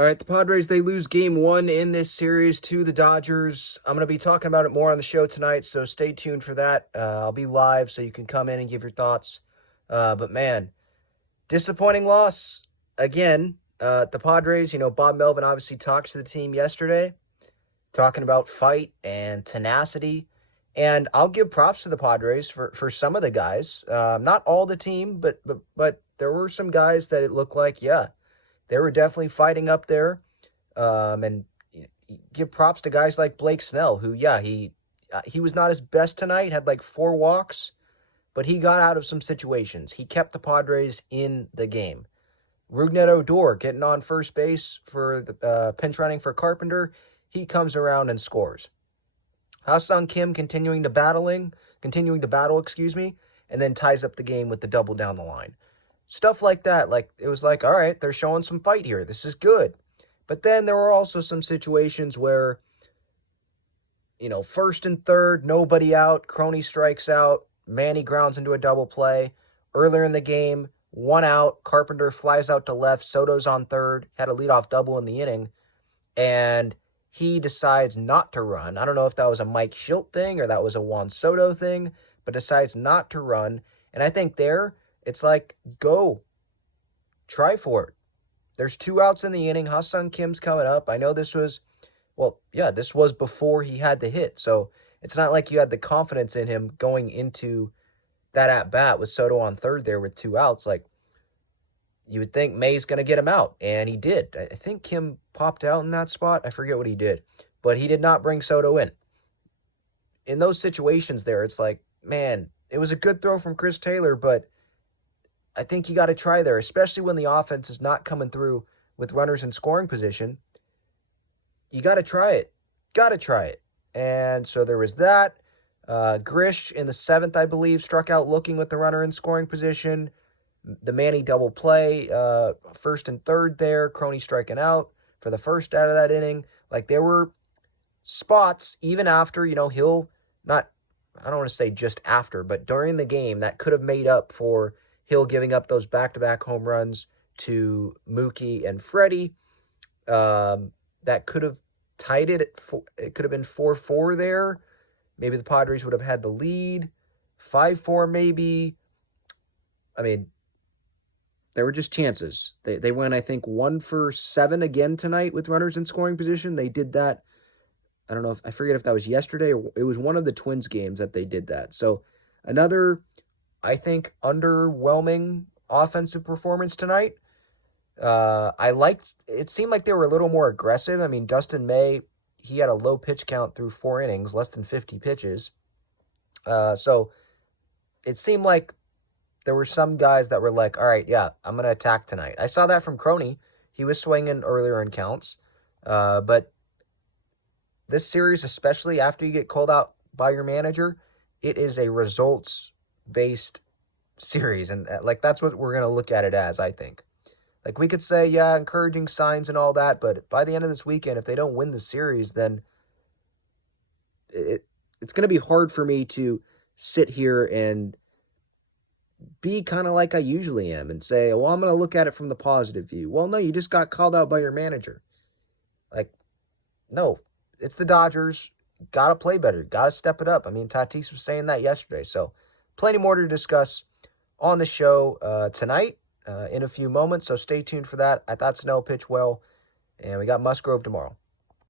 All right, the Padres, they lose game one in this series to the Dodgers. I'm going to be talking about it more on the show tonight, so stay tuned for that. I'll be live so you can come in and give your thoughts. But man, disappointing loss again. The Padres, Bob Melvin obviously talked to the team yesterday, talking about fight and tenacity. And I'll give props to the Padres for some of the guys. Not all the team, but there were some guys that it looked like, yeah, they were definitely fighting up there. And give props to guys like Blake Snell, who, yeah, he was not his best tonight, had like 4 walks, but he got out of some situations. He kept the Padres in the game. Rougned Odor getting on first base for the pinch running for Carpenter. He comes around and scores. Ha-Sung Kim continuing to battle, and then ties up the game with the double down the line. Stuff like that, it was like, all right, they're showing some fight here. This is good. But then there were also some situations where, first and third, nobody out, Crony strikes out, Manny grounds into a double play. Earlier in the game, 1 out, Carpenter flies out to left, Soto's on third, had a leadoff double in the inning, and he decides not to run. I don't know if that was a Mike Schilt thing or that was a Juan Soto thing, but decides not to run. And I think it's like, go. Try for it. There's 2 outs in the inning. Ha-Sung Kim's coming up. I know this was before he had the hit. So it's not like you had the confidence in him going into that at-bat with Soto on third there with 2 outs. Like, you would think May's going to get him out, and he did. I think Kim popped out in that spot. I forget what he did, but he did not bring Soto in. In those situations there, it's like, man, it was a good throw from Chris Taylor, but I think you got to try there, especially when the offense is not coming through with runners in scoring position. You got to try it. Got to try it. And so there was that. Grish in the 7th, I believe, struck out looking with the runner in scoring position. The Manny double play, first and third there, Crony striking out for the first out of that inning. Like, there were spots, even after, Hill, I don't want to say just after, but during the game, that could have made up for Hill giving up those back-to-back home runs to Mookie and Freddie. That could have tied it. It could have been 4-4 there. Maybe the Padres would have had the lead. 5-4 maybe. I mean, there were just chances. They went, I think, 1 for 7 again tonight with runners in scoring position. They did that. I don't know I forget if that was yesterday or it was one of the Twins games that they did that. So another, I think, underwhelming offensive performance tonight. It seemed like they were a little more aggressive. I mean, Dustin May, he had a low pitch count through 4 innings, less than 50 pitches. So it seemed like there were some guys that were like, all right, yeah, I'm going to attack tonight. I saw that from Crony. He was swinging earlier in counts. But this series, especially after you get called out by your manager, it is a results-based series. And that's what we're going to look at it as, I think. Like, we could say, yeah, encouraging signs and all that, but by the end of this weekend, if they don't win the series, then it's going to be hard for me to sit here and be kind of like I usually am and say, well, I'm going to look at it from the positive view. Well, no, you just got called out by your manager. Like, no, it's the Dodgers. Got to play better. Got to step it up. I mean, Tatis was saying that yesterday. So plenty more to discuss on the show tonight in a few moments. So stay tuned for that. I thought Snell pitched well, and we got Musgrove tomorrow.